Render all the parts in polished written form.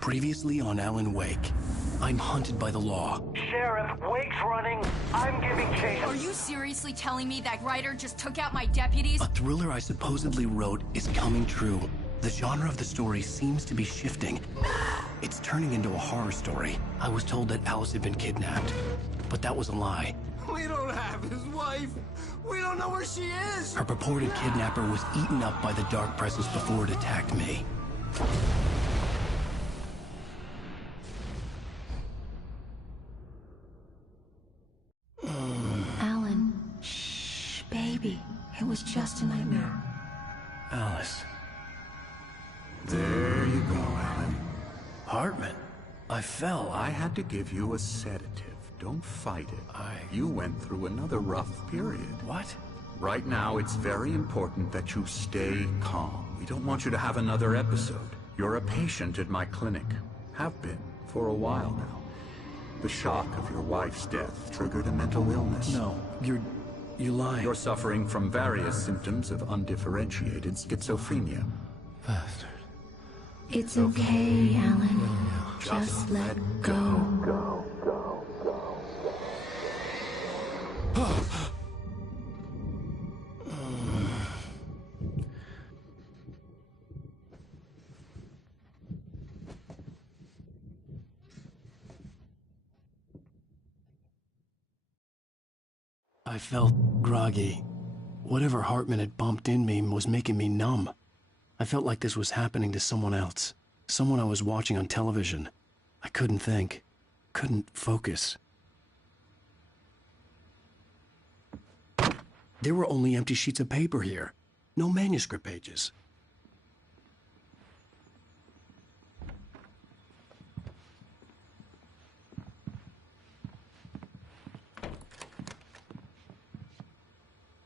Previously on Alan Wake, I'm hunted by the law. Sheriff, Wake's running. I'm giving chase. Are you seriously telling me that writer just took out my deputies? A thriller I supposedly wrote is coming true. The genre of the story seems to be shifting. It's turning into a horror story. I was told that Alice had been kidnapped, but that was a lie. We don't have his wife. We don't know where she is. Her purported kidnapper was eaten up by the dark presence before it attacked me. Alan, shh, baby. It was just a nightmare. Alice. There you go, Alan. Hartman. I fell. I had to give you a sedative. Don't fight it. You went through another rough period. What? Right now, it's very important that you stay calm. We don't want you to have another episode. You're a patient at my clinic. Have been for a while now. The shock of your wife's death triggered a mental illness. No, you're lying. You're suffering from various symptoms of undifferentiated schizophrenia. Bastard. It's okay, Alan. Just let go. I felt groggy. Whatever Hartman had bumped in me was making me numb. I felt like this was happening to someone else. Someone I was watching on television. I couldn't think. Couldn't focus. There were only empty sheets of paper here. No manuscript pages.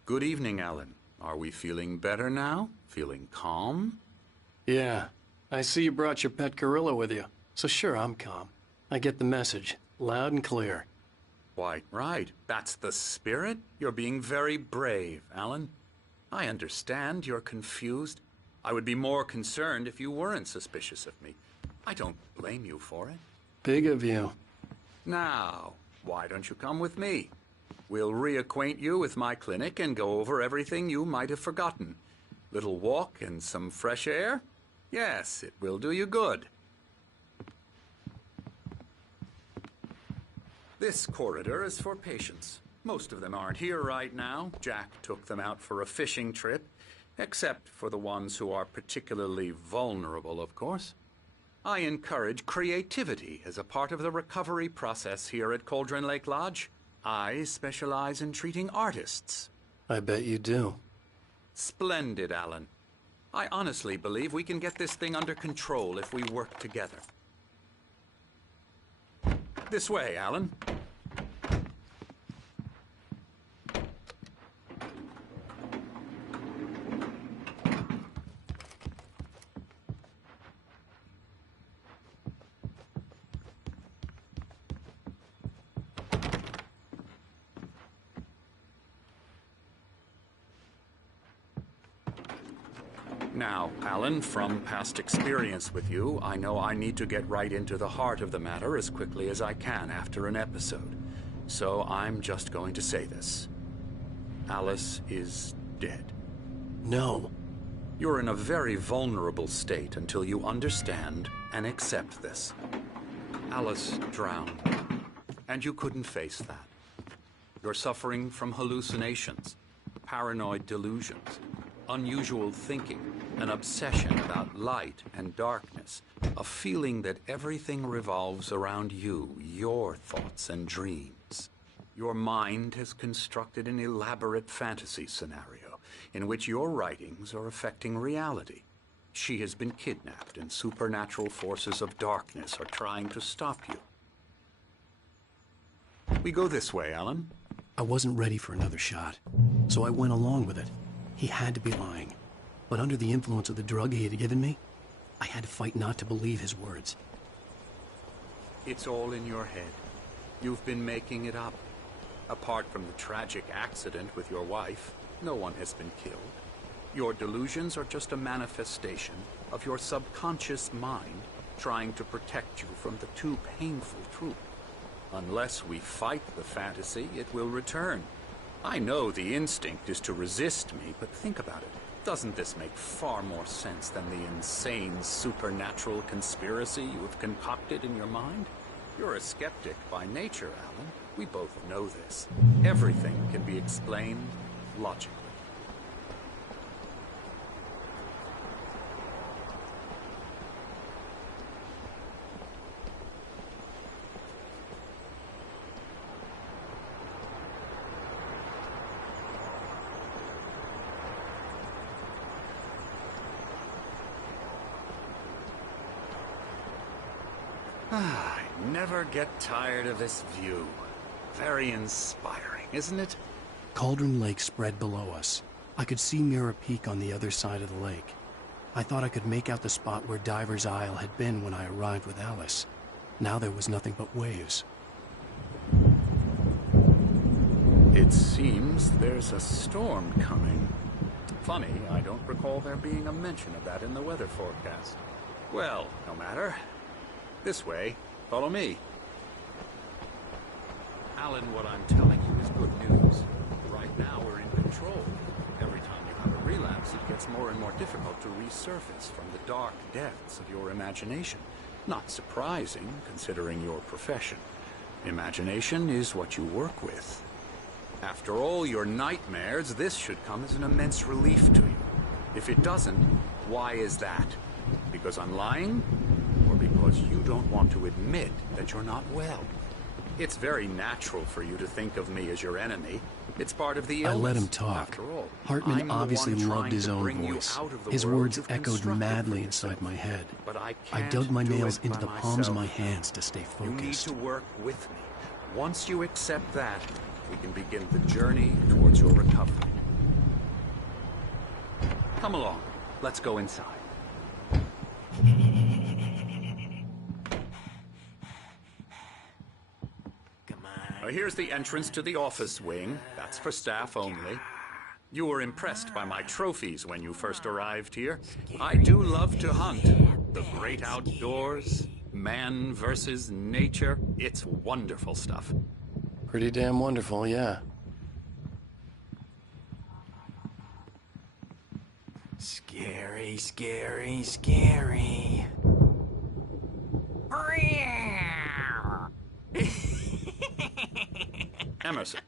Good evening, Alan. Are we feeling better now? Feeling calm? Yeah. I see you brought your pet gorilla with you. So sure, I'm calm. I get the message. Loud and clear. Quite right. That's the spirit. You're being very brave, Alan. I understand you're confused. I would be more concerned if you weren't suspicious of me. I don't blame you for it. Big of you. Now, why don't you come with me? We'll reacquaint you with my clinic and go over everything you might have forgotten. Little walk and some fresh air? Yes, it will do you good. This corridor is for patients. Most of them aren't here right now. Jack took them out for a fishing trip, except for the ones who are particularly vulnerable, of course. I encourage creativity as a part of the recovery process here at Cauldron Lake Lodge. I specialize in treating artists. I bet you do. Splendid, Alan. I honestly believe we can get this thing under control if we work together. This way, Alan. Now, Alan, from past experience with you, I know I need to get right into the heart of the matter as quickly as I can after an episode. So I'm just going to say this. Alice is dead. No. You're in a very vulnerable state until you understand and accept this. Alice drowned, and you couldn't face that. You're suffering from hallucinations, paranoid delusions, unusual thinking, an obsession about light and darkness, a feeling that everything revolves around you, your thoughts and dreams. Your mind has constructed an elaborate fantasy scenario in which your writings are affecting reality. She has been kidnapped and supernatural forces of darkness are trying to stop you. We go this way, Alan. I wasn't ready for another shot, so I went along with it. He had to be lying. But under the influence of the drug he had given me, I had to fight not to believe his words. It's all in your head. You've been making it up. Apart from the tragic accident with your wife, no one has been killed. Your delusions are just a manifestation of your subconscious mind trying to protect you from the too painful truth. Unless we fight the fantasy, it will return. I know the instinct is to resist me, but think about it. Doesn't this make far more sense than the insane supernatural conspiracy you have concocted in your mind? You're a skeptic by nature, Alan. We both know this. Everything can be explained logically. I never get tired of this view. Very inspiring, isn't it? Cauldron Lake spread below us. I could see Mirror Peak on the other side of the lake. I thought I could make out the spot where Diver's Isle had been when I arrived with Alice. Now there was nothing but waves. It seems there's a storm coming. Funny, I don't recall there being a mention of that in the weather forecast. Well, no matter. This way. Follow me. Alan, what I'm telling you is good news. Right now we're in control. Every time you have a relapse, it gets more and more difficult to resurface from the dark depths of your imagination. Not surprising, considering your profession. Imagination is what you work with. After all your nightmares, this should come as an immense relief to you. If it doesn't, why is that? Because I'm lying? Or because you don't want to admit that you're not well? It's very natural for you to think of me as your enemy. It's part of the illness. I let him talk. After all, Hartman obviously loved his own bring you voice. out of the His world words you've echoed constructed madly for inside yourself. my head. But I I can't dug my do nails it into by the palms of myself. my hands to stay You need focused. to work with me. Once you accept that, we can begin the journey towards your recovery. Come along. Let's go inside. Here's the entrance to the office wing. That's for staff only. You were impressed by my trophies when you first arrived here. I do love to hunt. The great outdoors, man versus nature. It's wonderful stuff. Pretty damn wonderful, yeah. Scary, scary, scary. Emerson.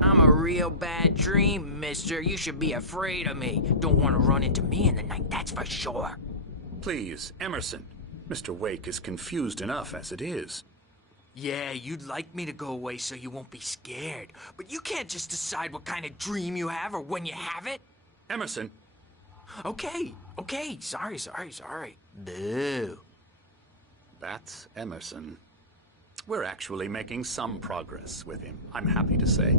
I'm a real bad dream, mister. You should be afraid of me. Don't want to run into me in the night, that's for sure. Please, Emerson. Mr. Wake is confused enough as it is. Yeah, you'd like me to go away so you won't be scared. But you can't just decide what kind of dream you have or when you have it. Emerson. Okay. Sorry. Boo. That's Emerson. We're actually making some progress with him, I'm happy to say.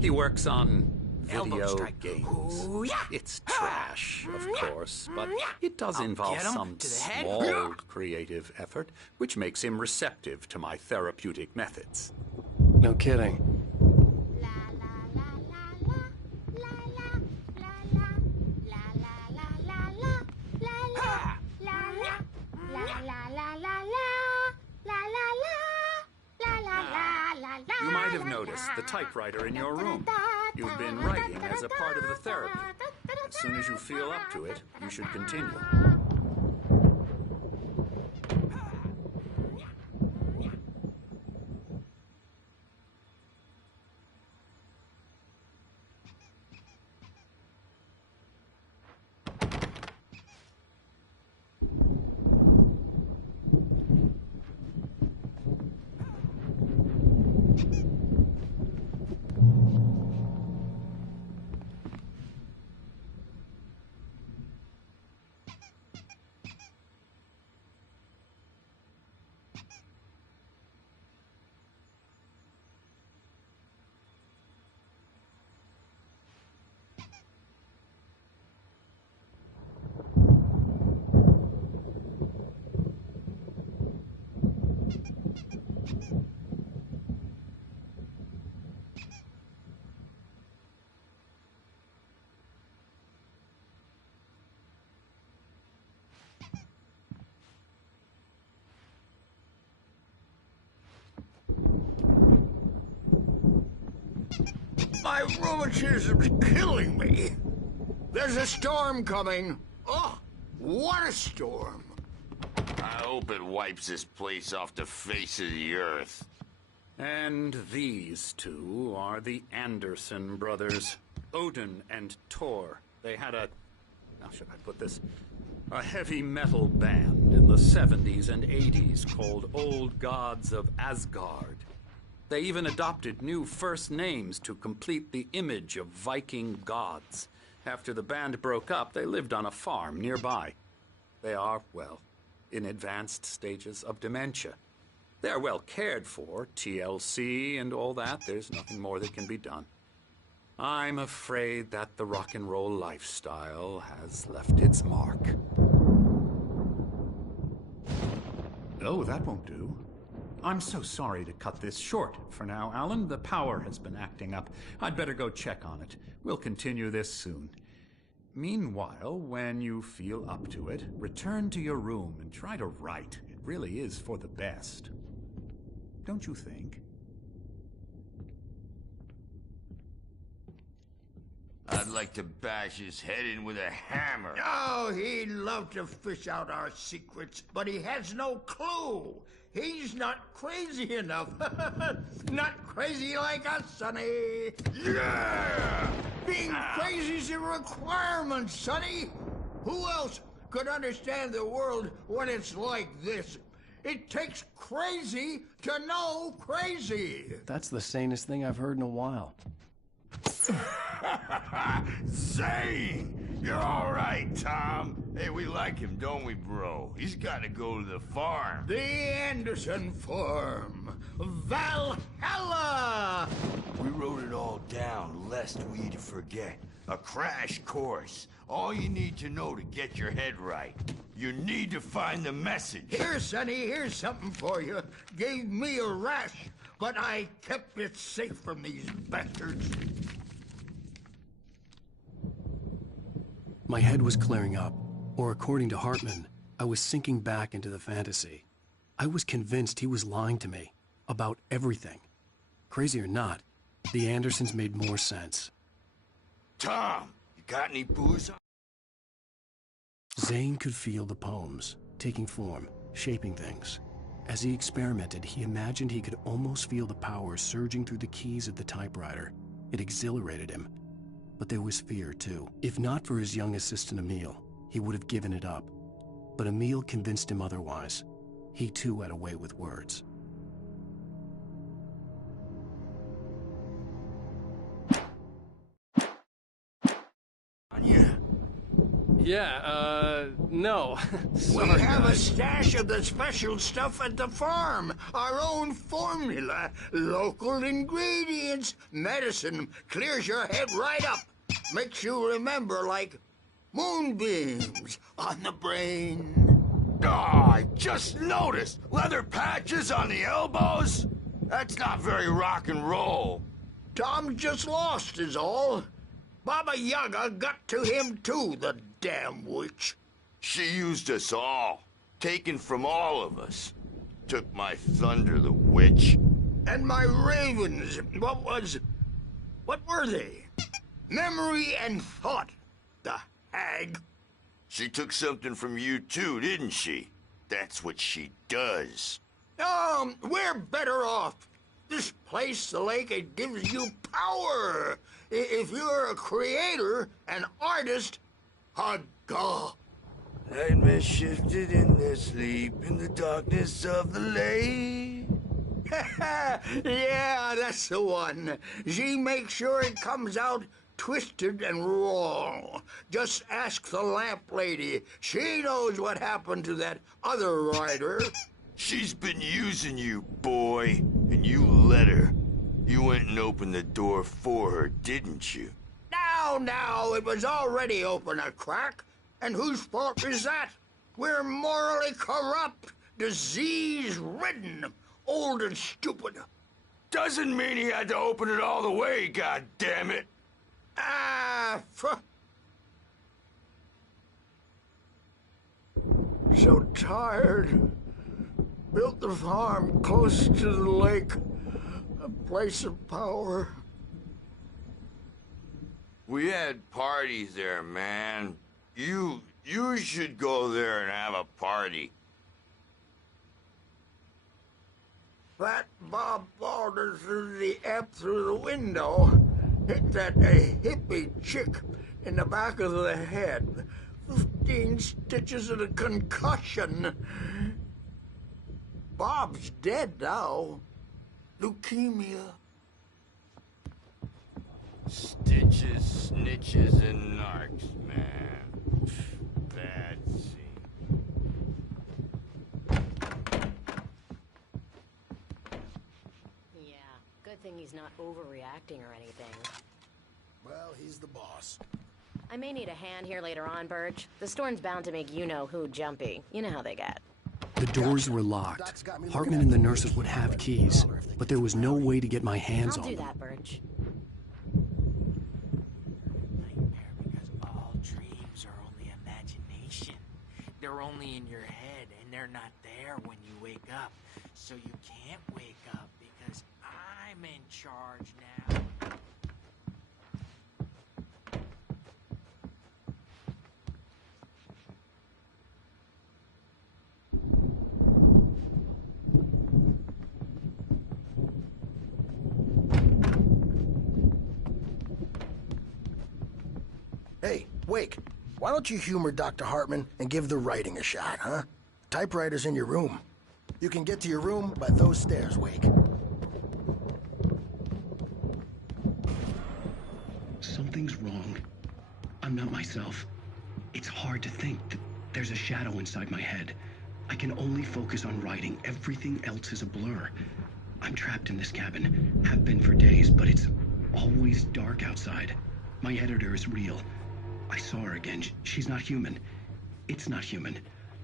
He works on Elbow video strike. games. Ooh, yeah. It's trash, of course, but it does involve get him some to the head. small creative effort, which makes him receptive to my therapeutic methods. No kidding. You might have noticed the typewriter in your room. You've been writing as a part of the therapy. As soon as you feel up to it, you should continue. My rheumatism's killing me. There's a storm coming. Oh, what a storm. I hope it wipes this place off the face of the earth. And these two are the Anderson brothers, Odin and Thor. They had a, how should I put this, a heavy metal band in the 70s and 80s called Old Gods of Asgard. They even adopted new first names to complete the image of Viking gods. After the band broke up, they lived on a farm nearby. They are, well, in advanced stages of dementia. They're well cared for, TLC and all that. There's nothing more that can be done. I'm afraid that the rock and roll lifestyle has left its mark. Oh, that won't do. I'm so sorry to cut this short for now, Alan. The power has been acting up. I'd better go check on it. We'll continue this soon. Meanwhile, when you feel up to it, return to your room and try to write. It really is for the best. Don't you think? I'd like to bash his head in with a hammer. Oh, he'd love to fish out our secrets, but he has no clue. He's not crazy enough. Not crazy like us, Sonny. Yeah! Being crazy's a requirement, Sonny. Who else could understand the world when it's like this? It takes crazy to know crazy. That's the sanest thing I've heard in a while. Zane! You're all right, Tom. Hey, we like him, don't we, bro? He's got to go to the farm. The Anderson farm. Valhalla! We wrote it all down, lest we'd forget. A crash course. All you need to know to get your head right. You need to find the message. Here, Sonny, here's something for you. Gave me a rash, but I kept it safe from these bastards. My head was clearing up, or according to Hartman, I was sinking back into the fantasy. I was convinced he was lying to me about everything. Crazy or not, the Andersons made more sense. Tom, you got any booze? Zane could feel the poems, taking form, shaping things. As he experimented, he imagined he could almost feel the power surging through the keys of the typewriter. It exhilarated him. But there was fear, too. If not for his young assistant Emil, he would have given it up. But Emil convinced him otherwise. He, too, had a way with words. Yeah. No. We have a stash of the special stuff at the farm. Our own formula. Local ingredients. Medicine clears your head right up. Makes you remember like moonbeams on the brain. Oh, I just noticed. Leather patches on the elbows? That's not very rock and roll. Tom just lost is all. Baba Yaga got to him too, the damn witch. She used us all. Taken from all of us. Took my thunder, the witch. And my ravens. What were they? Memory and thought. The hag. She took something from you too, didn't she? That's what she does. We're better off. This place, the lake, it gives you power. If you're a creator, an artist, a god. Nightmares shifted in their sleep in the darkness of the lake. Yeah, that's the one. She makes sure it comes out twisted and wrong. Just ask the lamp lady. She knows what happened to that other writer. She's been using you, boy, and you let her. You went and opened the door for her, didn't you? Now, it was already open a crack. And whose fault is that? We're morally corrupt, disease-ridden, old and stupid. Doesn't mean he had to open it all the way, goddammit. So tired. Built the farm, 'close. close to the lake, a place of power. We had parties there, man. You should go there and have a party. That Bob Balder threw the app through the window. Hit that hippie chick in the back of the head. 15 stitches and a concussion. Bob's dead now. Leukemia. Stitches, snitches, and narcs, man. Bad scene. Yeah, good thing he's not overreacting or anything. Well, he's the boss. I may need a hand here later on, Birch. The storm's bound to make you-know-who jumpy. You know how they get. The doors were locked. Hartman and the nurses would have keys, but there was no way to get my hands on them. I'll do that, Birch. Nightmare, because all dreams are only imagination. They're only in your head, and they're not there when you wake up. So you can't wake up because I'm in charge now. Hey, Wake, why don't you humor Dr. Hartman and give the writing a shot, huh? Typewriter's in your room. You can get to your room by those stairs, Wake. Something's wrong. I'm not myself. It's hard to think that there's a shadow inside my head. I can only focus on writing. Everything else is a blur. I'm trapped in this cabin. Have been for days, but it's always dark outside. My editor is real. I saw her again. She's not human. It's not human.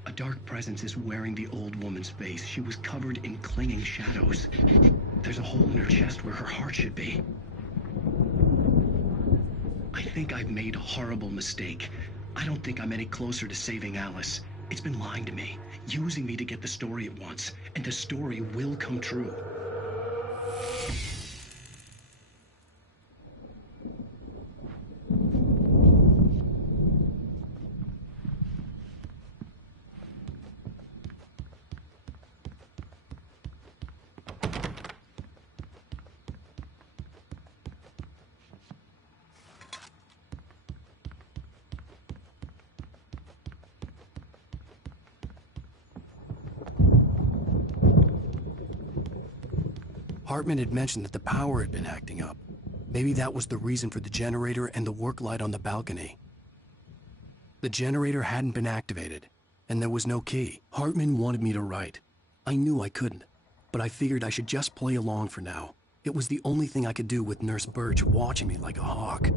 A dark presence is wearing the old woman's face. She was covered in clinging shadows. There's a hole in her chest where her heart should be. I think I've made a horrible mistake. I don't think I'm any closer to saving Alice. It's been lying to me, using me to get the story it wants, and the story will come true. Hartman had mentioned that the power had been acting up. Maybe that was the reason for the generator and the work light on the balcony. The generator hadn't been activated, and there was no key. Hartman wanted me to write. I knew I couldn't, but I figured I should just play along for now. It was the only thing I could do with Nurse Birch watching me like a hawk.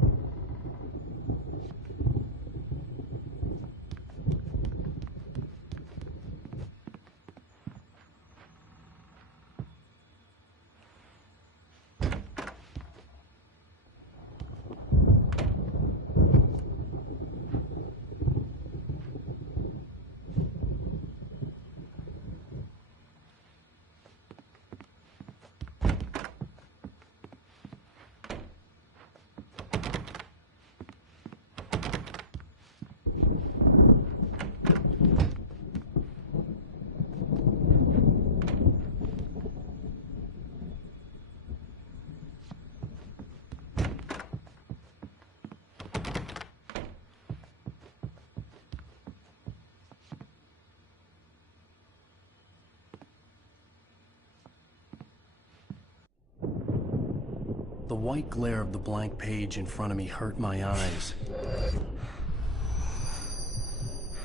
The white glare of the blank page in front of me hurt my eyes.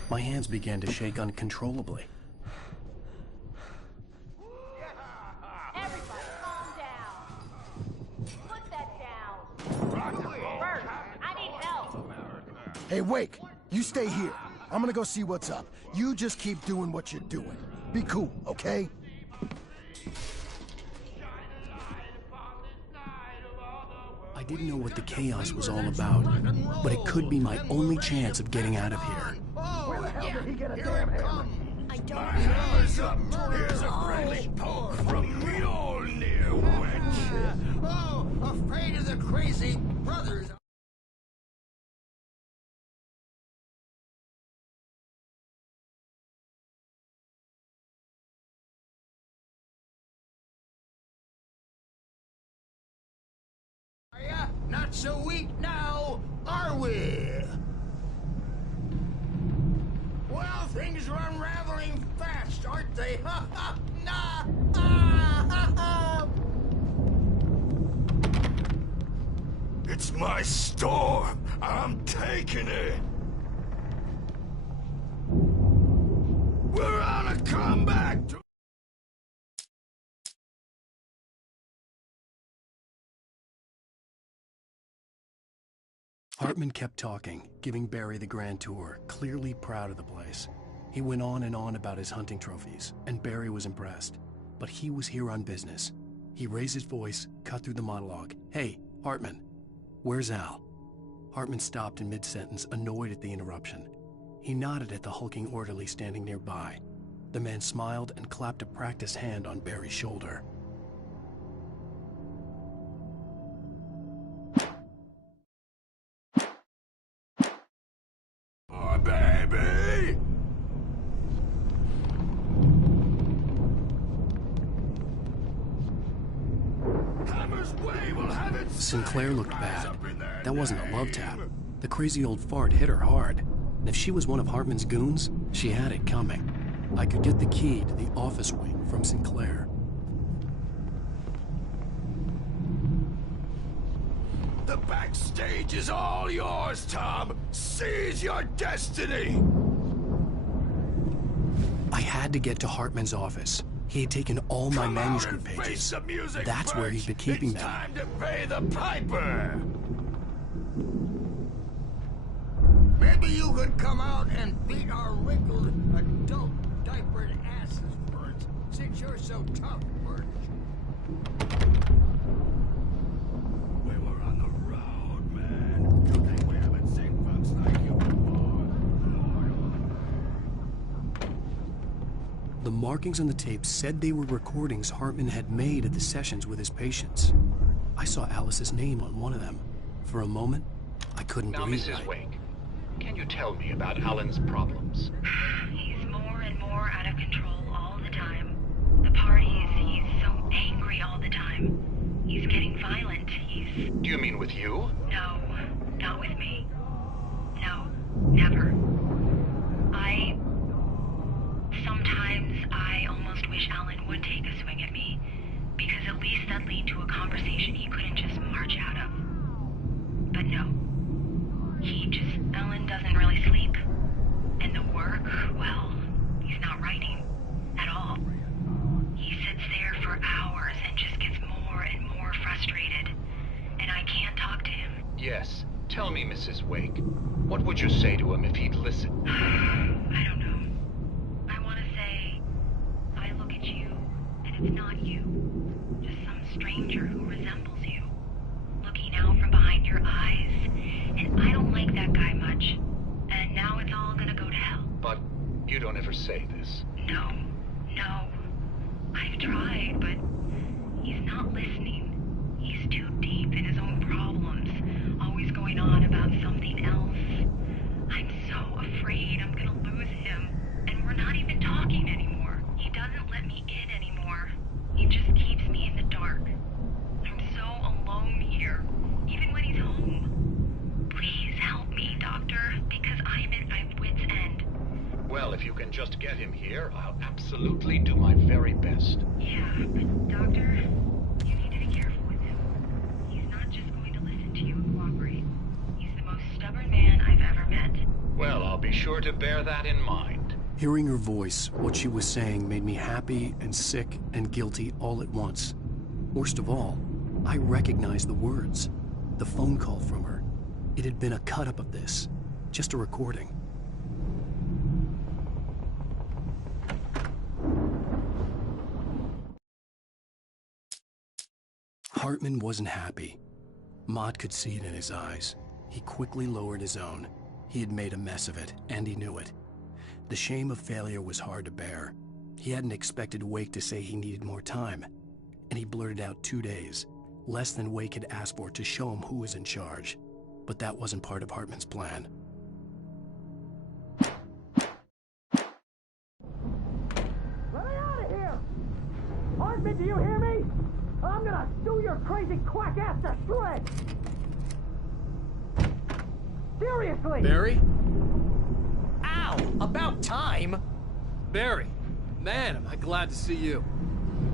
My hands began to shake uncontrollably. Everybody, calm down. Put that down. Bert, I need help. Hey, Wake, you stay here. I'm gonna go see what's up. You just keep doing what you're doing. Be cool, okay? I didn't know what the chaos was all about, but it could be my only chance of getting out of here. Where the hell did he get a damn hammer? I don't know. Here's a friendly poke from Mjolnir, wench. Oh, afraid of the crazy brothers. Not so weak now, are we? Well, things are unraveling fast, aren't they? Ha ha! Nah! Ah, ha ha! It's my storm. I'm taking it. We're on a comeback. Hartman kept talking, giving Barry the grand tour, clearly proud of the place. He went on and on about his hunting trophies, and Barry was impressed. But he was here on business. He raised his voice, cut through the monologue. "Hey, Hartman, where's Al?" Hartman stopped in mid-sentence, annoyed at the interruption. He nodded at the hulking orderly standing nearby. The man smiled and clapped a practiced hand on Barry's shoulder. Oh, baby! Sinclair looked bad. That wasn't a love tap. The crazy old fart hit her hard. And if she was one of Hartman's goons, she had it coming. I could get the key to the office wing from Sinclair. The backstage is all yours, Tom. Seize your destiny. I had to get to Hartman's office. He had taken all my manuscript pages. That's where he'd been keeping them. It's time to pay the piper. Maybe you could come out and beat our wrinkled adult diapered asses, Bert, since you're so tough, Bert. We were on the road, man. You think we haven't seen folks like you before? The markings on the tape said they were recordings Hartman had made at the sessions with his patients. I saw Alice's name on one of them. For a moment, I couldn't breathe. Now, Mrs. Wake, can you tell me about Alan's problems? He's more and more out of control all the time. The parties, he's so angry all the time. He's getting violent. Do you mean with you? No, not with me. No, never. Sometimes I almost wish Alan would take a swing at me, because at least that'd lead to a conversation he couldn't just march out of. But no. Alan doesn't really sleep. And the work, well, he's not writing at all. He sits there for hours and just gets more and more frustrated. And I can't talk to him. Yes. Tell me, Mrs. Wake, what would you say to him if he'd listen? I don't know. I want to say, I look at you, and it's not you. Just some stranger who resembles you. Looking out from behind your eyes, and I don't like that guy much. And now it's all gonna go to hell. But you don't ever say this. No. I've tried, but he's not listening. He's too deep in his own problems, always going on about something else. I'm so afraid I'm gonna lose him, and we're not even talking anymore. He doesn't let me in anymore. He just keeps me in the dark. I'm so alone here, even when he's home. Please help me, Doctor, because I'm at my wit's end. Well, if you can just get him here, I'll absolutely do my very best. Yeah, but Doctor, you need to be careful with him. He's not just going to listen to you and cooperate. He's the most stubborn man I've ever met. Well, I'll be sure to bear that in mind. Hearing her voice, what she was saying made me happy and sick and guilty all at once. Worst of all, I recognized the words. The phone call from her. It had been a cut-up of this. Just a recording. Hartman wasn't happy. Maude could see it in his eyes. He quickly lowered his own. He had made a mess of it, and he knew it. The shame of failure was hard to bear. He hadn't expected Wake to say he needed more time, and he blurted out 2 days, less than Wake had asked for to show him who was in charge. But that wasn't part of Hartman's plan. Let me out of here! Hartman, do you hear me? I'm gonna do your crazy quack ass to shreds! Seriously! Barry? Ow! About time! Barry, man, am I glad to see you.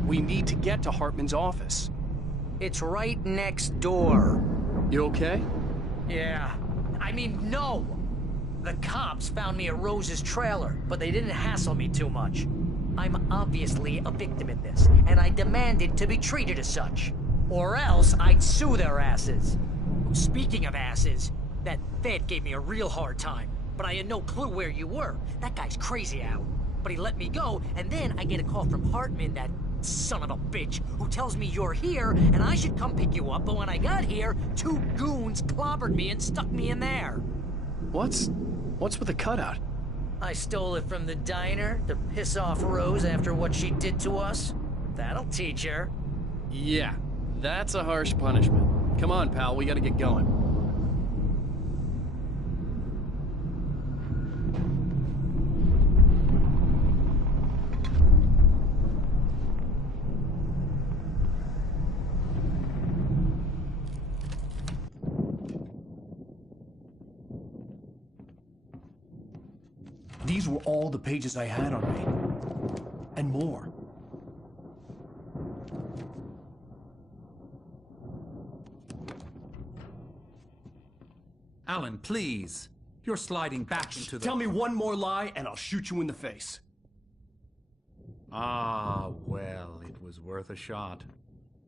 We need to get to Hartman's office. It's right next door. You okay? Yeah. I mean, no! The cops found me at Rose's trailer, but they didn't hassle me too much. I'm obviously a victim in this, and I demanded to be treated as such. Or else I'd sue their asses. Speaking of asses, that Fed gave me a real hard time, but I had no clue where you were. That guy's crazy out. But he let me go, and then I get a call from Hartman, that son of a bitch, who tells me you're here, and I should come pick you up, but when I got here, 2 goons clobbered me and stuck me in there. What's with the cutout? I stole it from the diner to piss off Rose after what she did to us. That'll teach her. Yeah, that's a harsh punishment. Come on, pal, we gotta get going. These were all the pages I had on me. And more. Alan, please. You're sliding back into the... Tell me one more lie and I'll shoot you in the face. Ah, well, it was worth a shot.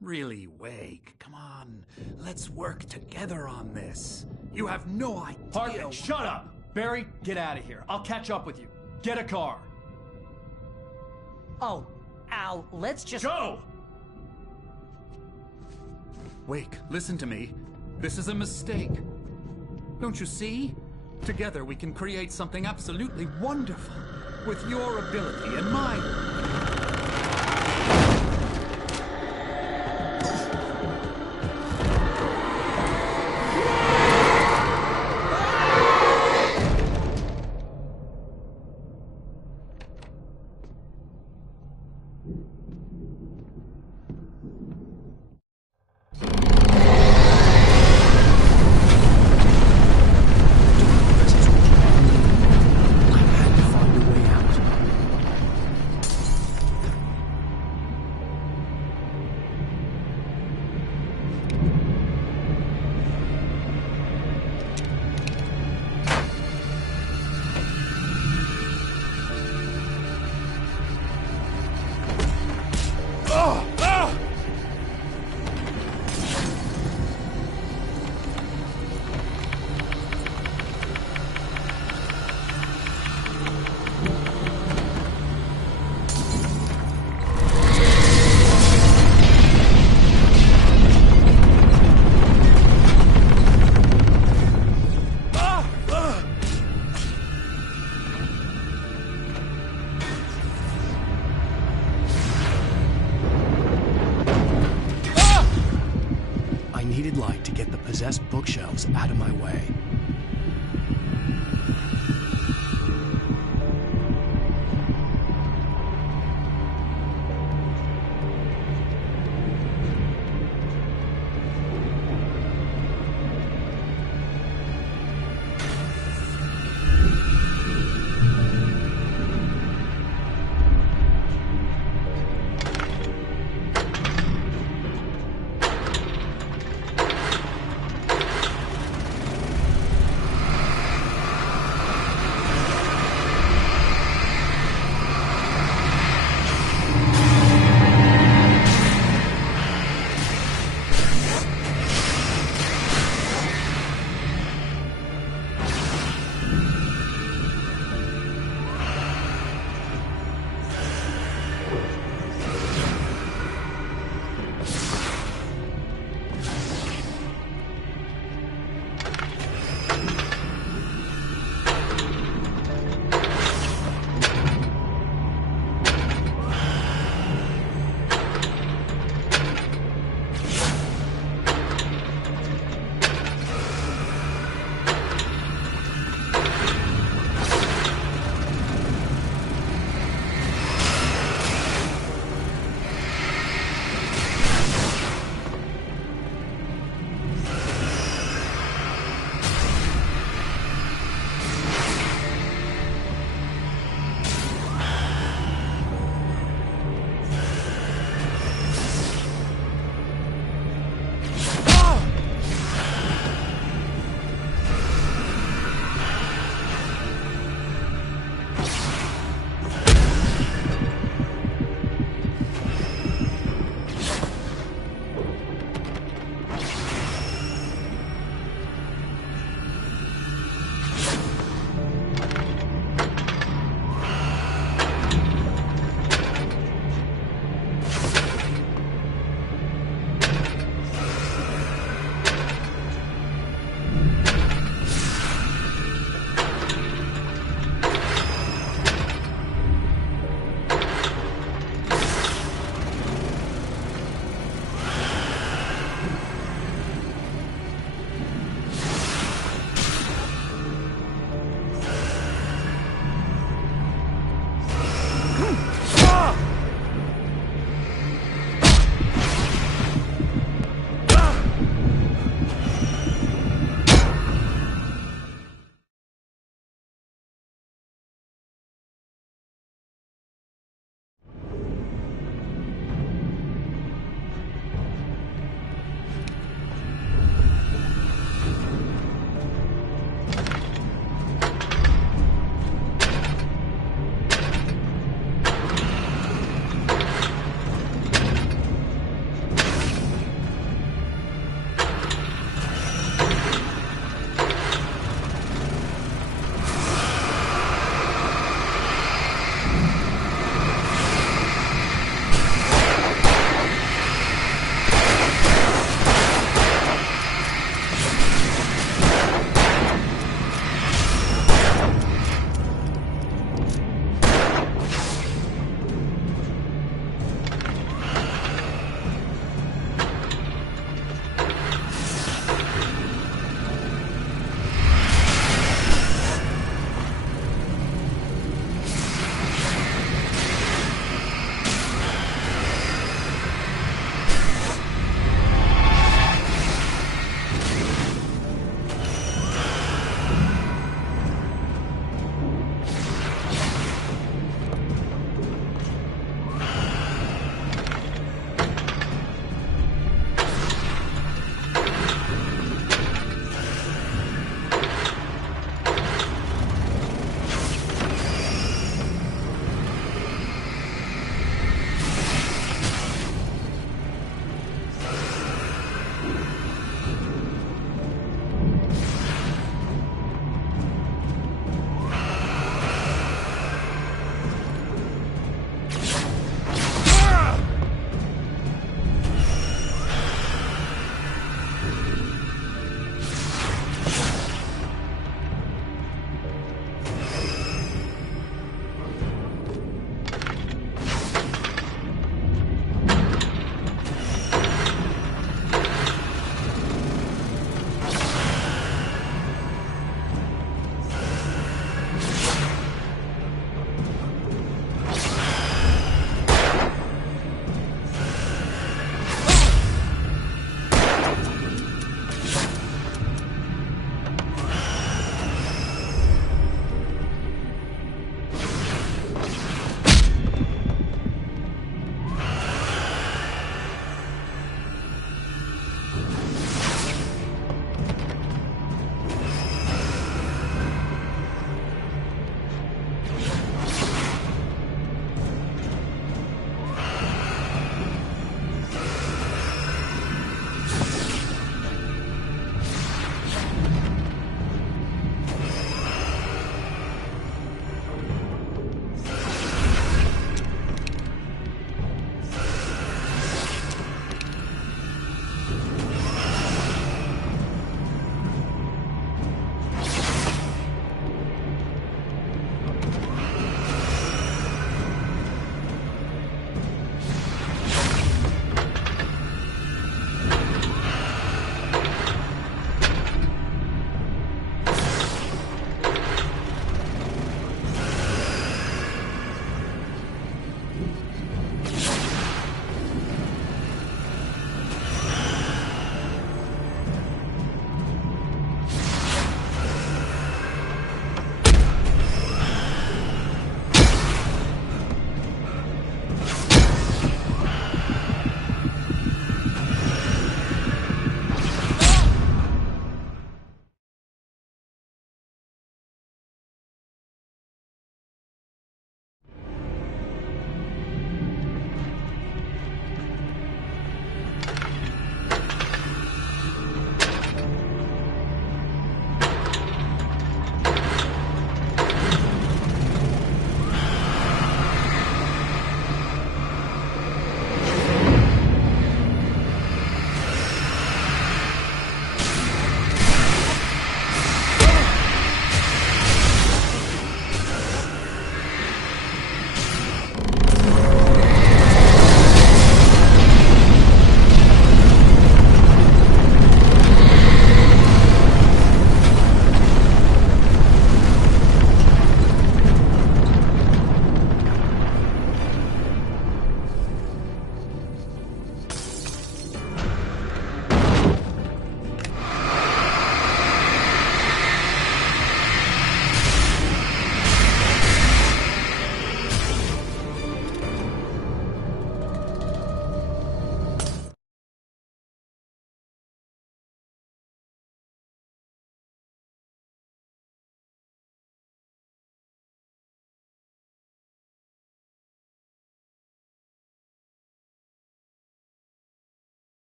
Really, Wake, come on. Let's work together on this. You have no idea... Hartman, shut up! Barry, get out of here. I'll catch up with you. Get a car. Oh, Al, let's just... Go! Wake, listen to me. This is a mistake. Don't you see? Together we can create something absolutely wonderful. With your ability and mine.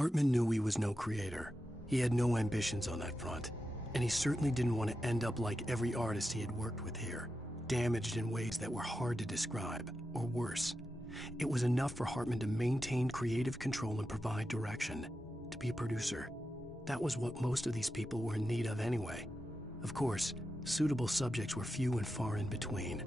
Hartman knew he was no creator. He had no ambitions on that front. And he certainly didn't want to end up like every artist he had worked with here, damaged in ways that were hard to describe, or worse. It was enough for Hartman to maintain creative control and provide direction, to be a producer. That was what most of these people were in need of anyway. Of course, suitable subjects were few and far in between.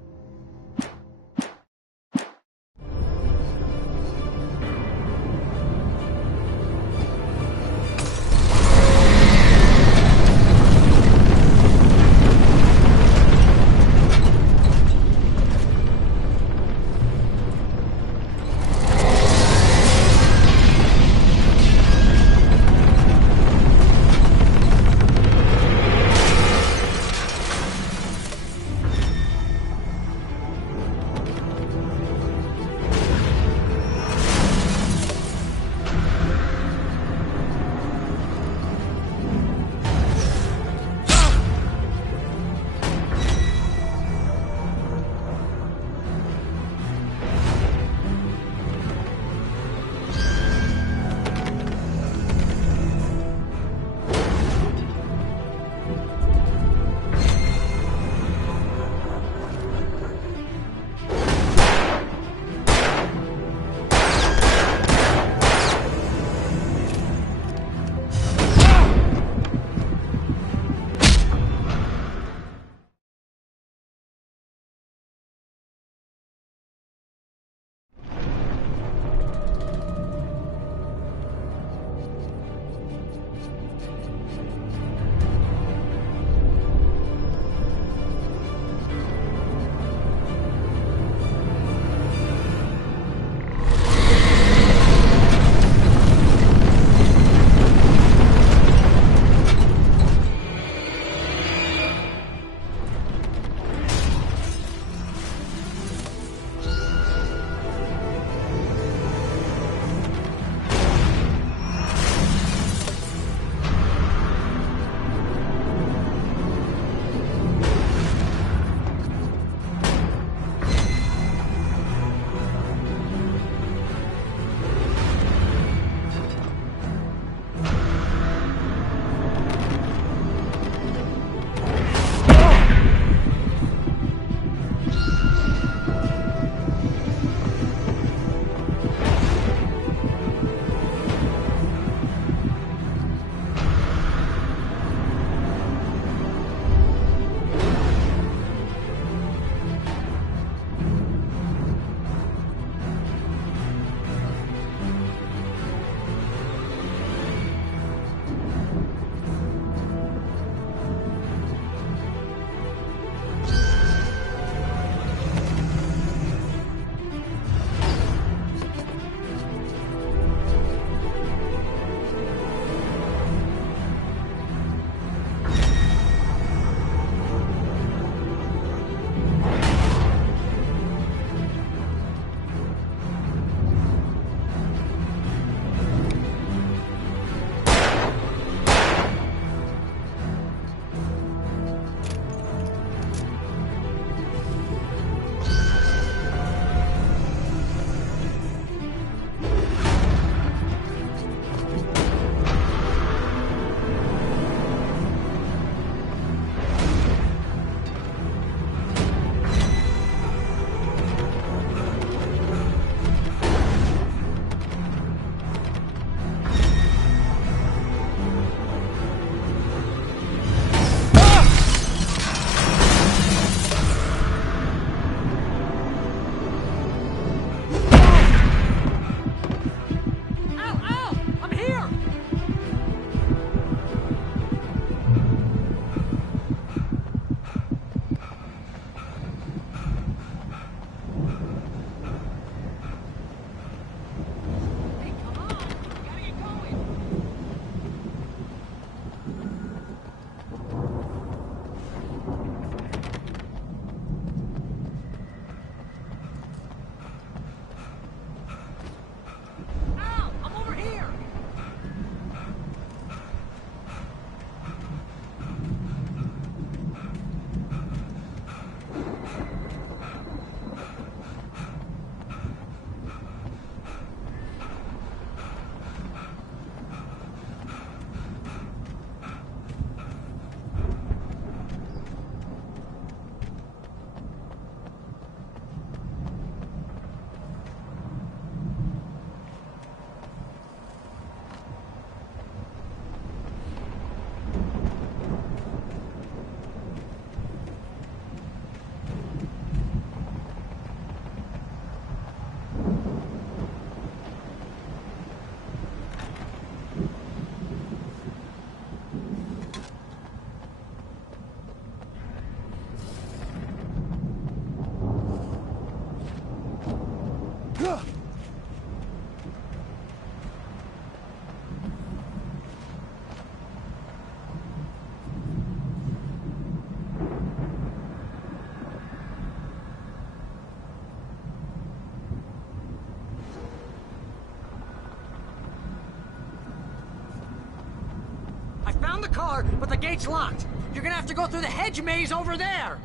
found the car, but the gate's locked. You're gonna have to go through the hedge maze over there.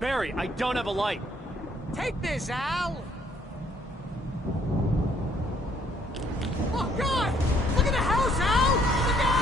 Barry, I don't have a light. Take this, Al. Oh, God! Look at the house, Al! Look out!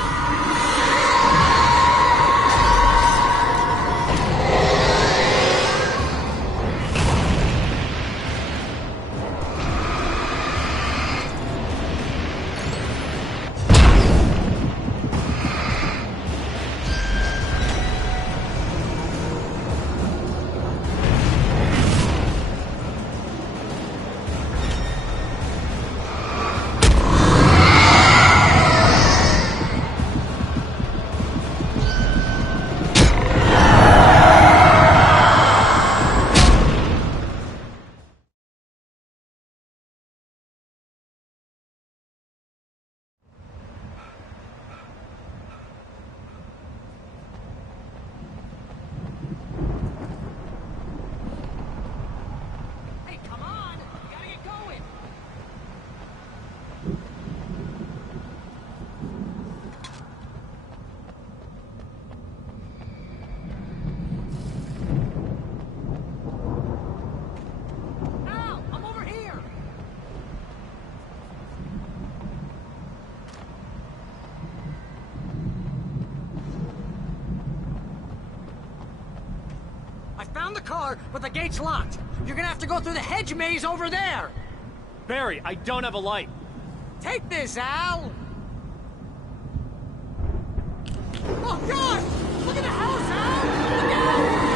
Found the car, but the gate's locked. You're gonna have to go through the hedge maze over there. Barry, I don't have a light. Take this, Al. Oh, God! Look at the house, Al! Look out!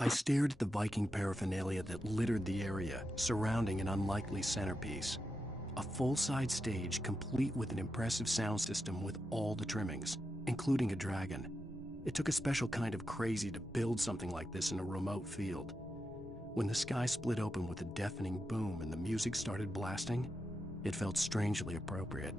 I stared at the Viking paraphernalia that littered the area, surrounding an unlikely centerpiece. A full-size stage complete with an impressive sound system with all the trimmings. including a dragon. It took a special kind of crazy to build something like this in a remote field. When the sky split open with a deafening boom and the music started blasting, it felt strangely appropriate.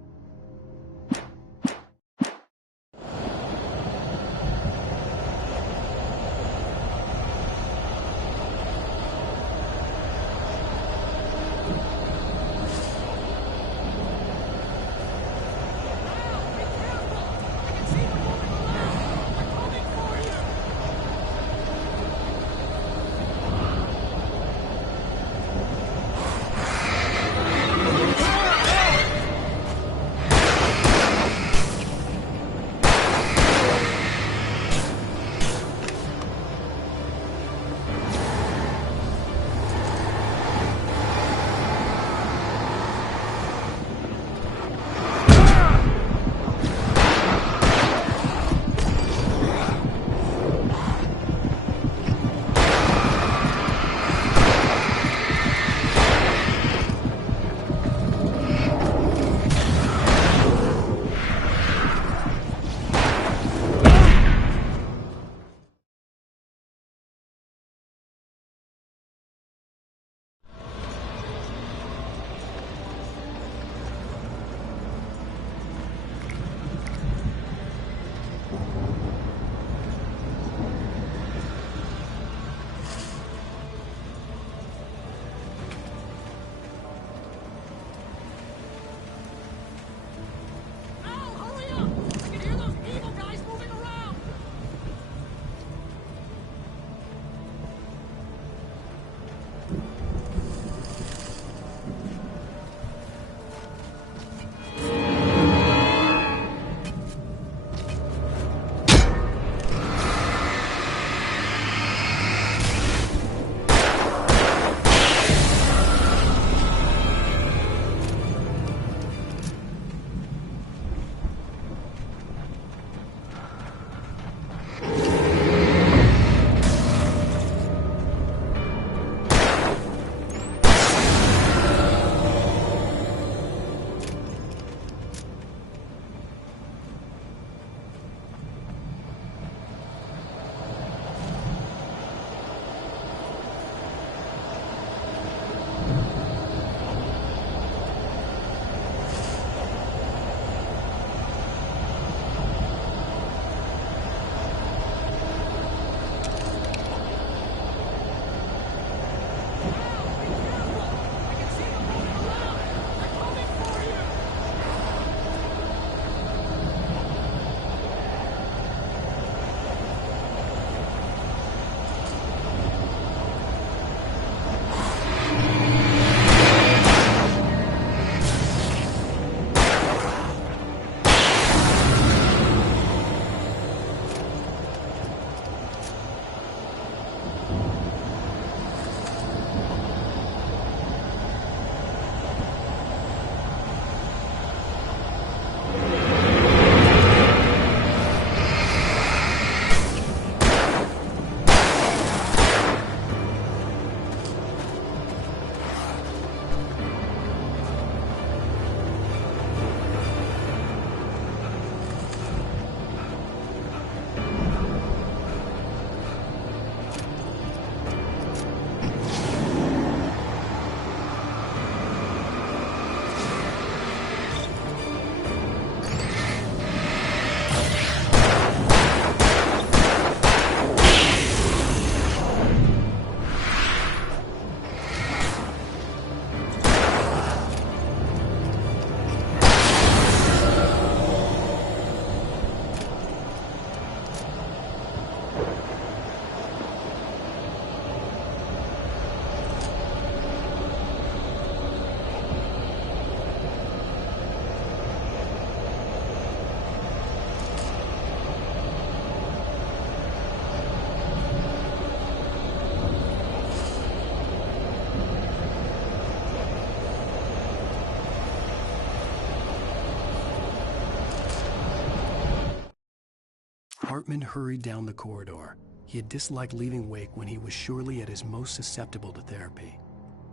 Hartman hurried down the corridor. He had disliked leaving Wake when he was surely at his most susceptible to therapy.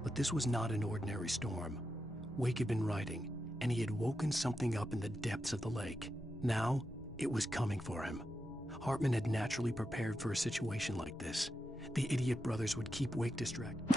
But this was not an ordinary storm. Wake had been writing, and he had woken something up in the depths of the lake. Now, It was coming for him. Hartman had naturally prepared for a situation like this. The idiot brothers would keep Wake distracted.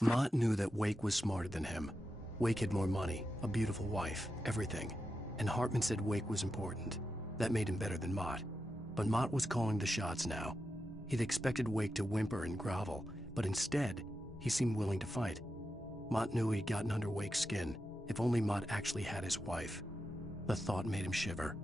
Mott knew that Wake was smarter than him. Wake had more money, a beautiful wife, everything. And Hartman said Wake was important. That made him better than Mott. But Mott was calling the shots now. He'd expected Wake to whimper and grovel, but instead, he seemed willing to fight. Mott knew he'd gotten under Wake's skin. If only Mott actually had his wife. The thought made him shiver.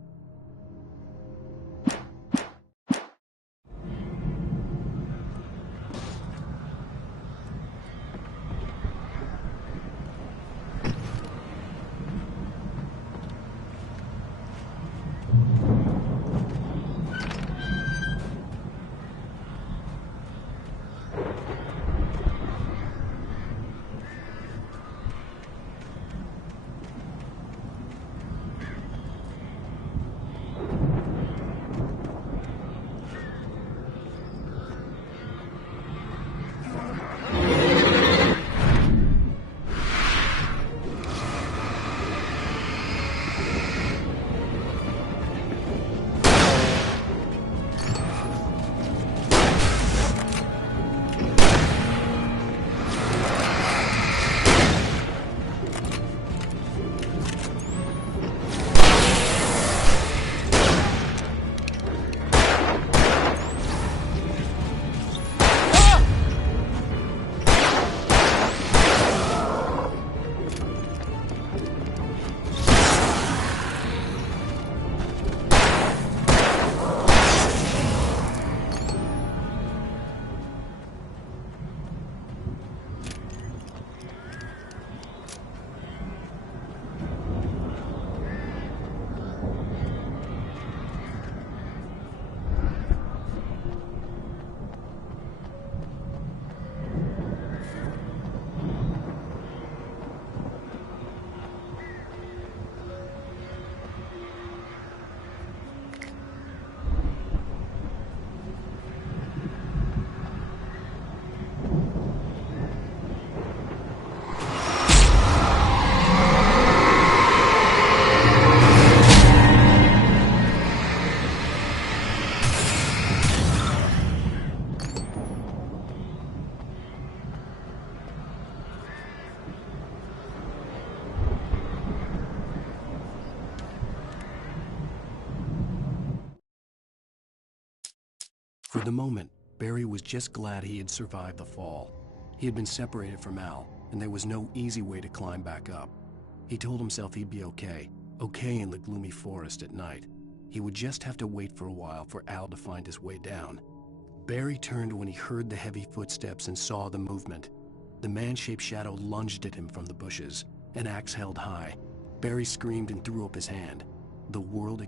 For the moment, Barry was just glad he had survived the fall. He had been separated from Al, and there was no easy way to climb back up. He told himself he'd be okay in the gloomy forest at night. He would just have to wait for a while for Al to find his way down. Barry turned when he heard the heavy footsteps and saw the movement. The man-shaped shadow lunged at him from the bushes, an axe held high. Barry screamed and threw up his hand. The world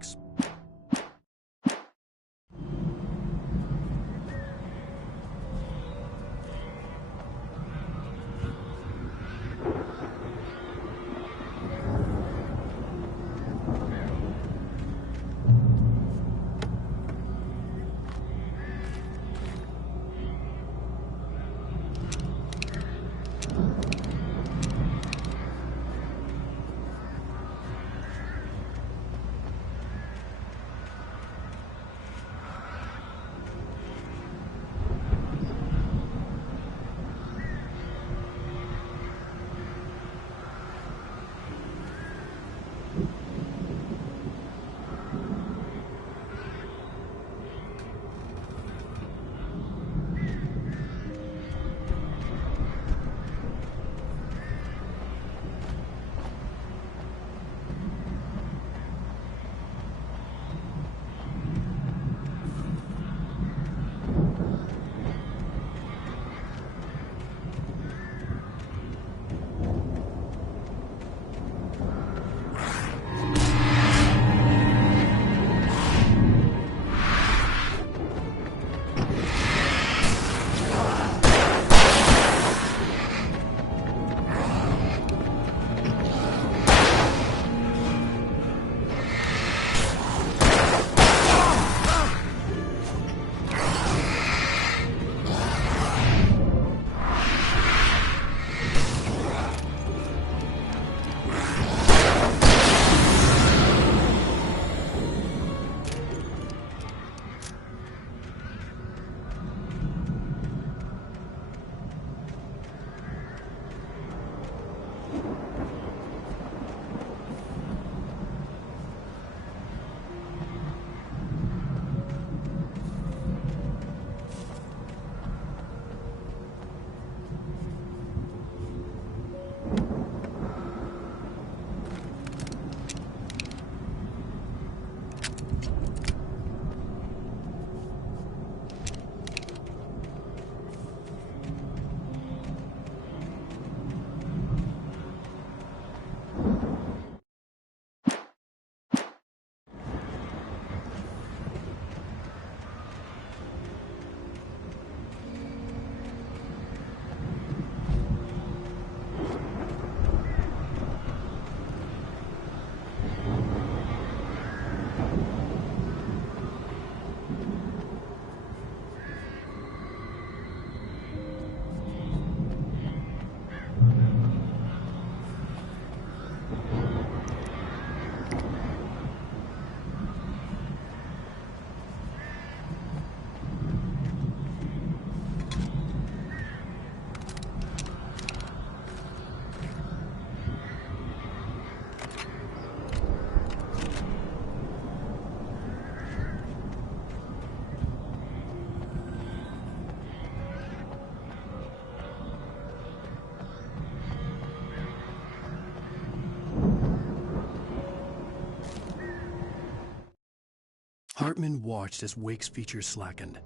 Hartman watched as Wake's features slackened.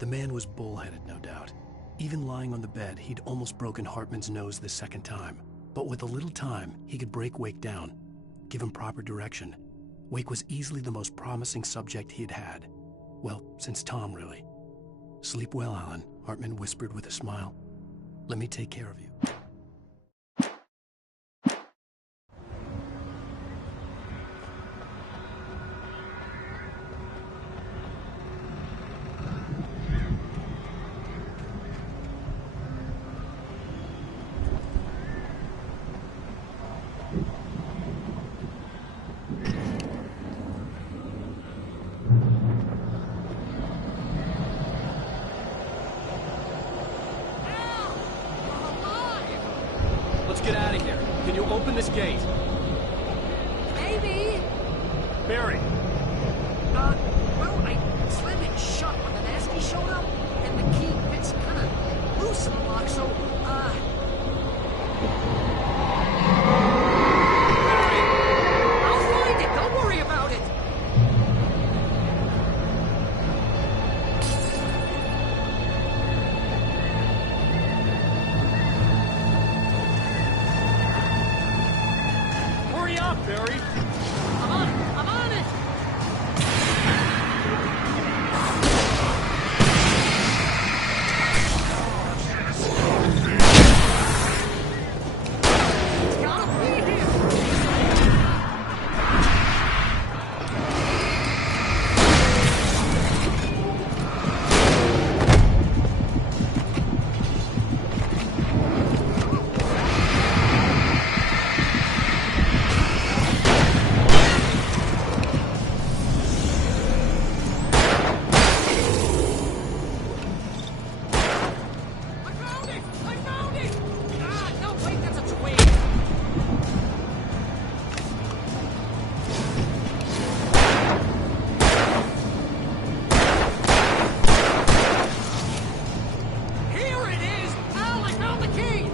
The man was bullheaded, no doubt. Even lying on the bed, he'd almost broken Hartman's nose the second time. But with a little time, he could break Wake down, give him proper direction. Wake was easily the most promising subject he had had. Well, since Tom, really. Sleep well, Alan, Hartman whispered with a smile. Let me take care of you. Let's get out of here. Can you open this gate? Maybe. Barry. Well, I slammed it shut when the nasty showed up, and the key fits kind of loose in the lock, so, Barry! I'll find it, don't worry about it! Hurry up, Barry! I'm on it! I'm on it! It's gotta be here! I found it! Ah, no, wait, that's a twig! Here it is! Al, I found the key!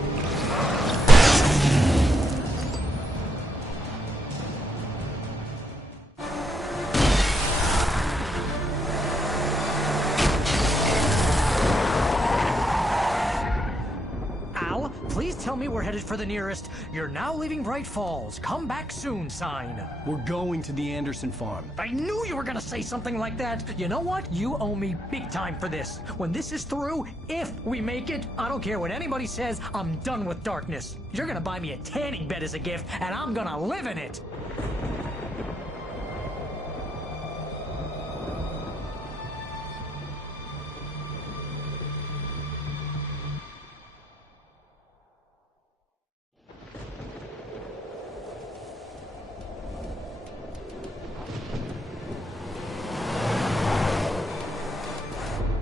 Al, please tell me we're headed for the nearest "You're now leaving Bright Falls. Come back soon" sign. We're going to the Anderson farm. I knew you were gonna say something like that. You know what? You owe me big time for this. When this is through, if we make it, I don't care what anybody says, I'm done with darkness. You're gonna buy me a tanning bed as a gift, and I'm gonna live in it.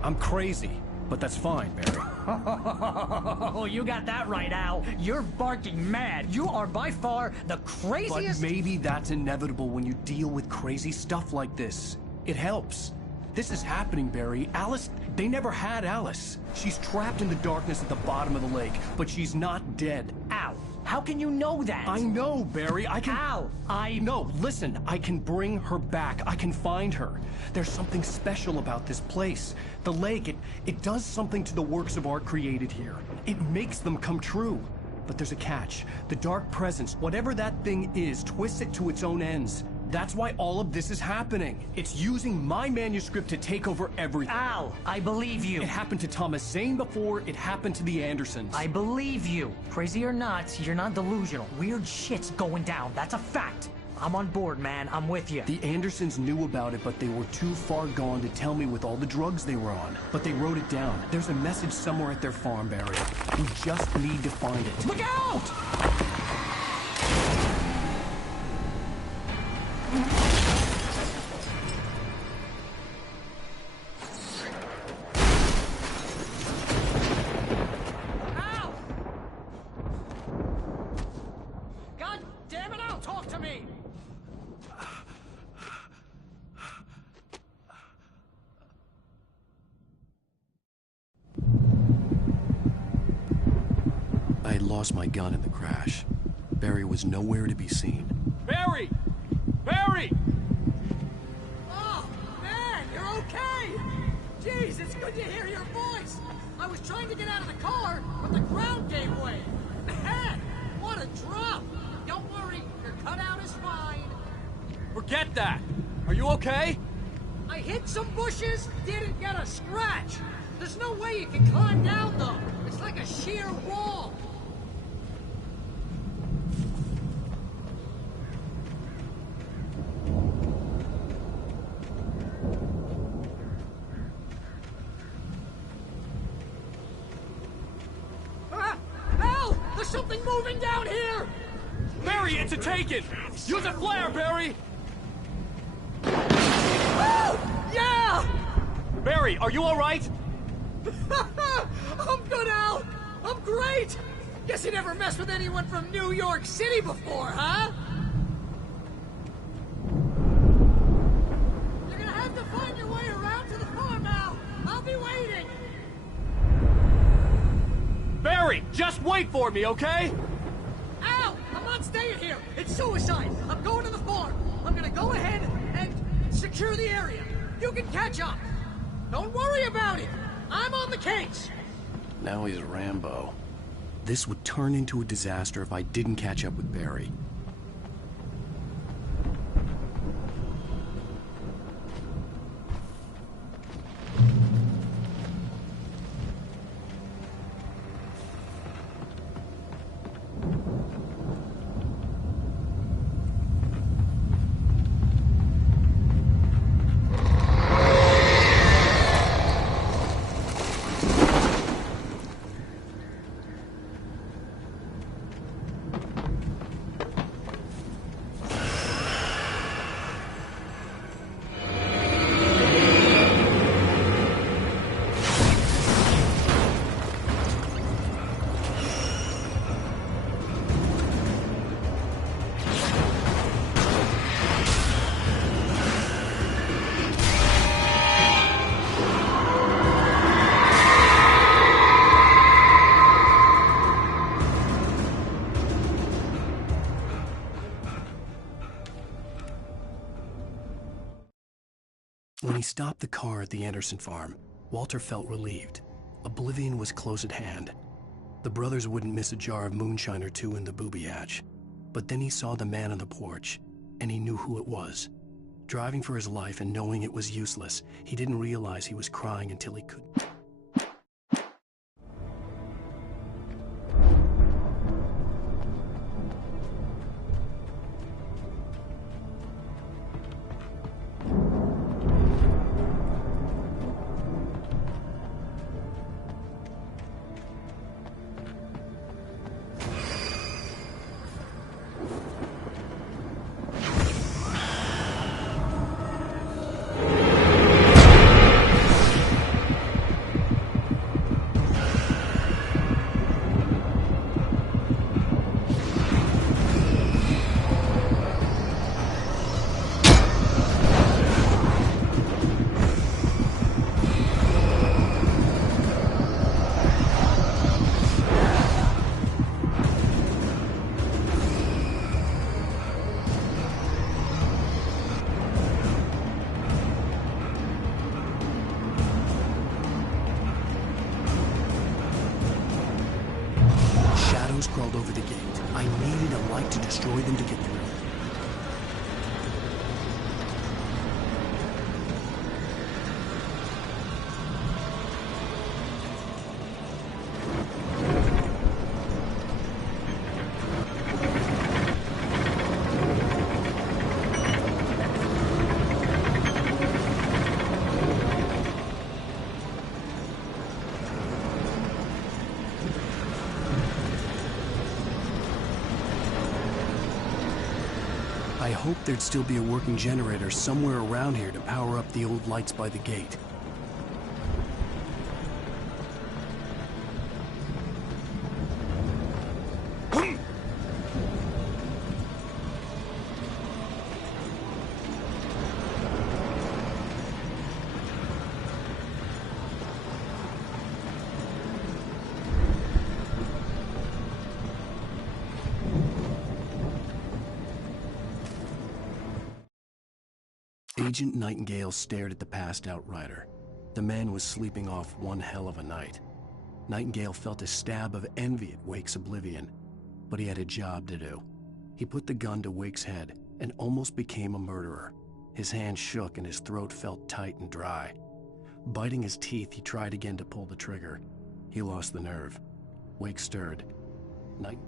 I'm crazy, but that's fine, Barry. Oh, you got that right, Al. You're barking mad. You are by far the But craziest... maybe that's inevitable when you deal with crazy stuff like this. It helps. This is happening, Barry. Alice, they never had Alice. She's trapped in the darkness at the bottom of the lake, but she's not dead. Al, how can you know that? I know, Barry. I can... Al, No, listen. I can bring her back. I can find her. There's something special about this place. The lake, it does something to the works of art created here. It makes them come true. But there's a catch. The dark presence, whatever that thing is, twists it to its own ends. That's why all of this is happening. It's using my manuscript to take over everything. Al, I believe you. It happened to Thomas Zane before, it happened to the Andersons. I believe you. Crazy or not, you're not delusional. Weird shit's going down. That's a fact. I'm on board, man. I'm with you. The Andersons knew about it, but they were too far gone to tell me with all the drugs they were on. But they wrote it down. There's a message somewhere at their farm, Barry. We just need to find it. Look out! Al! God damn it, Al, talk to me! I had lost my gun in the crash. Barry was nowhere to be seen. Barry! Barry! Oh, man! it's good to hear your voice. I was trying to get out of the car, but the ground gave way. Man, what a drop. Don't worry, your cutout is fine. Forget that. Are you okay? I hit some bushes, didn't get a scratch. There's no way you can climb down, though. It's like a sheer wall. Hell! There's something moving down here! Barry, it's a taken! Use a flare, Barry! Oh! Yeah! Barry, are you alright? I'm good, Al! I'm great! Guess you never messed with anyone from New York City before, huh? You're gonna have to find your way around to the farm, Al! I'll be waiting! Barry, just wait for me, okay? Al! I'm not staying here! It's suicide! I'm going to the farm! I'm gonna go ahead and secure the area! You can catch up! Don't worry about it! I'm on the case! Now he's Rambo. This would turn into a disaster if I didn't catch up with Barry. When he stopped the car at the Anderson farm, Walter felt relieved. Oblivion was close at hand. The brothers wouldn't miss a jar of moonshine or two in the booby hatch. But then he saw the man on the porch, and he knew who it was. Driving for his life and knowing it was useless, he didn't realize he was crying until he could. Crawled over the gate. I needed a light to destroy them to get through. I hoped there'd still be a working generator somewhere around here to power up the old lights by the gate. Agent Nightingale stared at the passed-out rider. The man was sleeping off one hell of a night. Nightingale felt a stab of envy at Wake's oblivion, but he had a job to do. He put the gun to Wake's head and almost became a murderer. His hand shook and his throat felt tight and dry. Biting his teeth, he tried again to pull the trigger. He lost the nerve. Wake stirred. Night...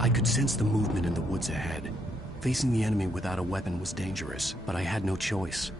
I could sense the movement in the woods ahead. Facing the enemy without a weapon was dangerous, but I had no choice.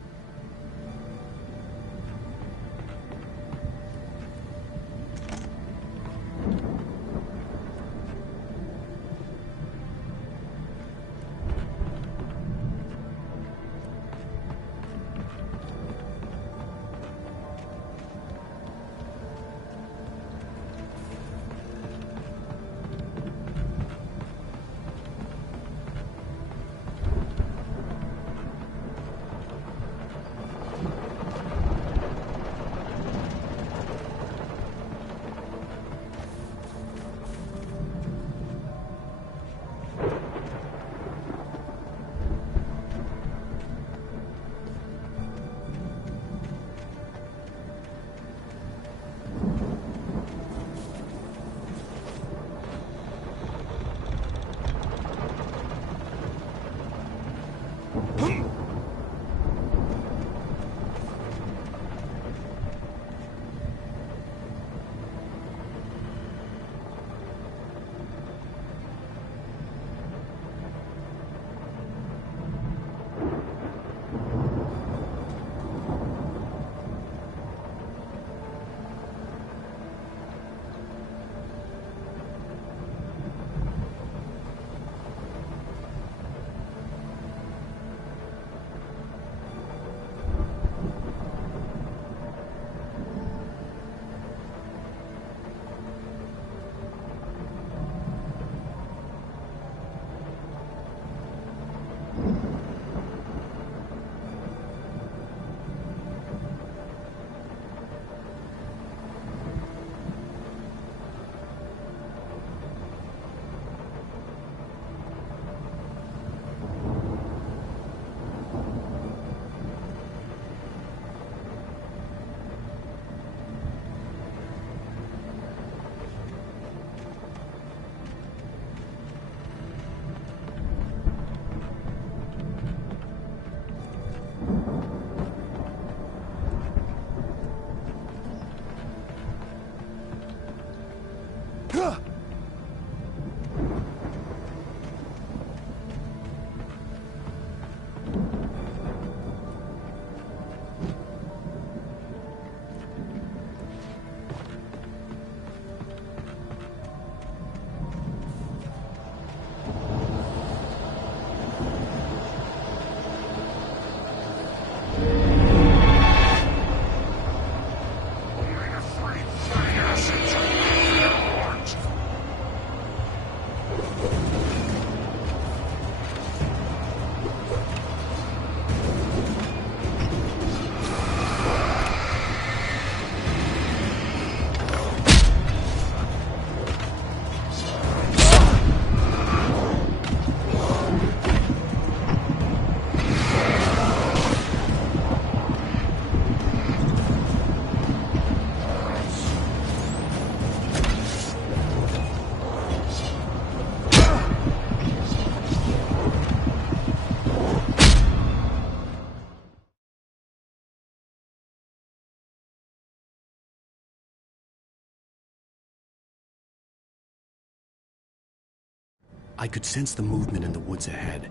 I could sense the movement in the woods ahead.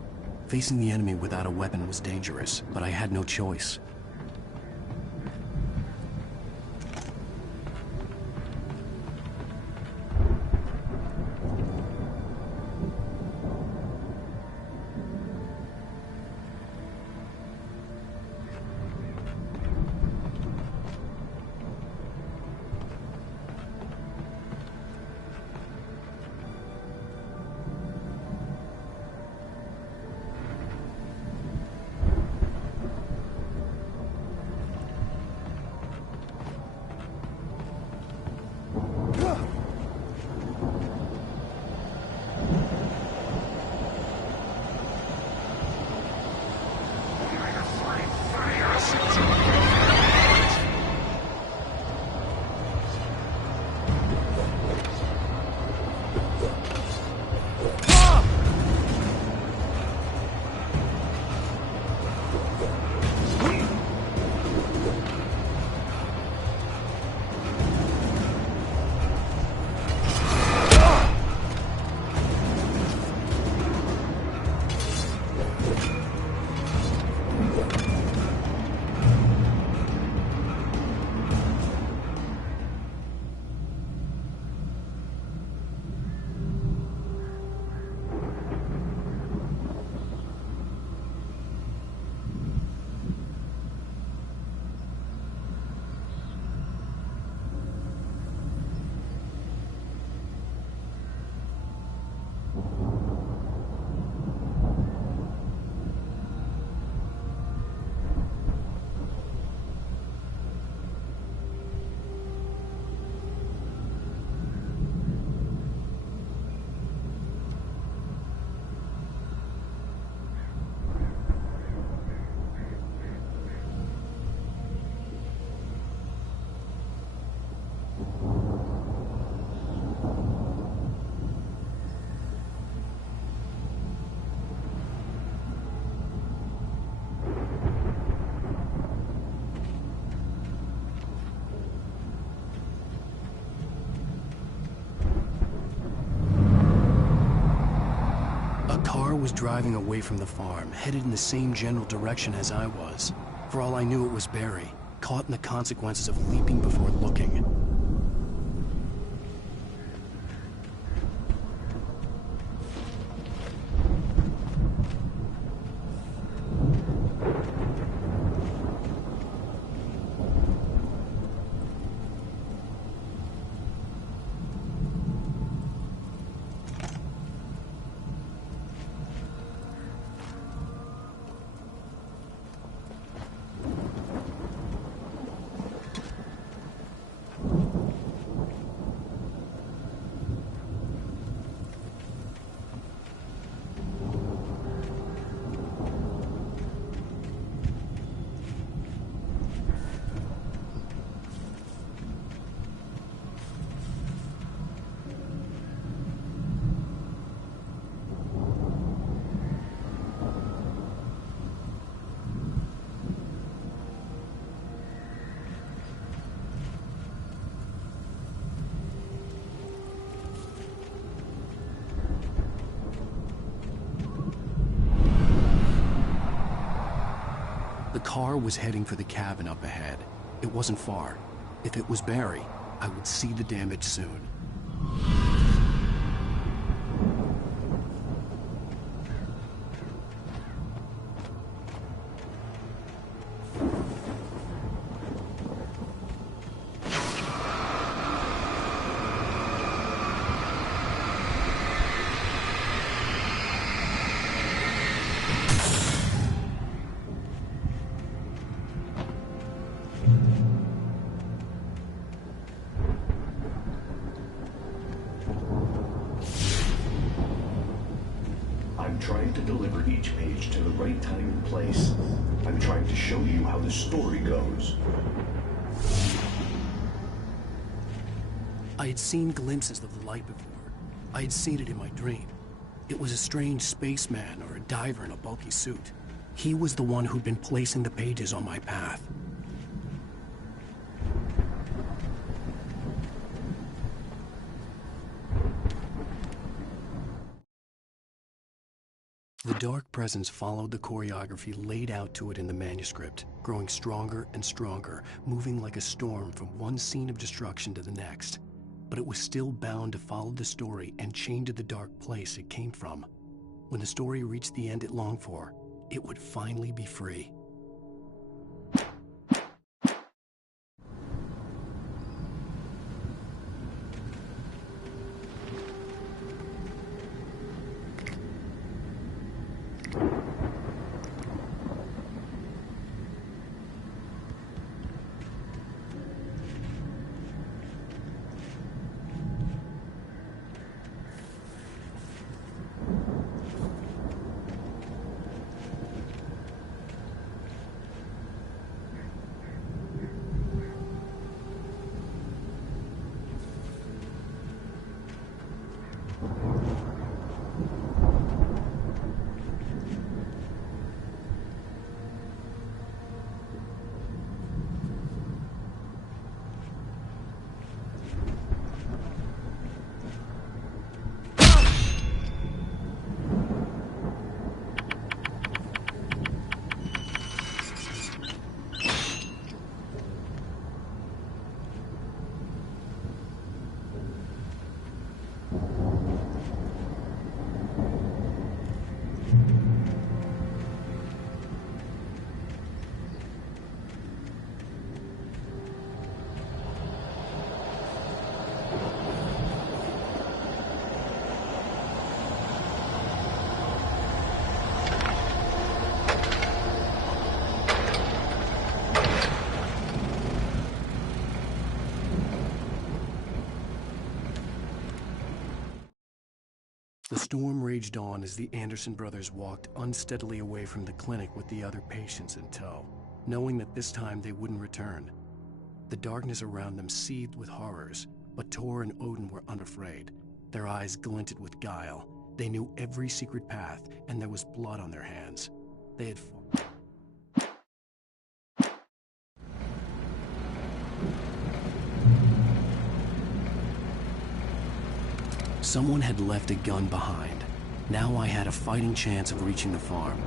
Facing the enemy without a weapon was dangerous, but I had no choice. Was driving away from the farm, headed in the same general direction as I was. For all I knew, it was Barry, caught in the consequences of leaping before looking. The car was heading for the cabin up ahead. It wasn't far. If it was Barry, I would see the damage soon. Trying to deliver each page to the right time and place. I'm trying to show you how the story goes. I had seen glimpses of the light before. I had seen it in my dream. It was a strange spaceman or a diver in a bulky suit. He was the one who'd been placing the pages on my path. The dark presence followed the choreography laid out to it in the manuscript, growing stronger and stronger, moving like a storm from one scene of destruction to the next. But it was still bound to follow the story and chained to the dark place it came from. When the story reached the end it longed for, it would finally be free. The storm raged on as the Anderson brothers walked unsteadily away from the clinic with the other patients in tow, knowing that this time they wouldn't return. The darkness around them seethed with horrors, but Tor and Odin were unafraid. Their eyes glinted with guile. They knew every secret path, and there was blood on their hands. They had fought. Someone had left a gun behind. Now I had a fighting chance of reaching the farm.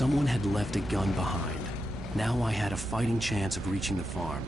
Someone had left a gun behind. Now I had a fighting chance of reaching the farm.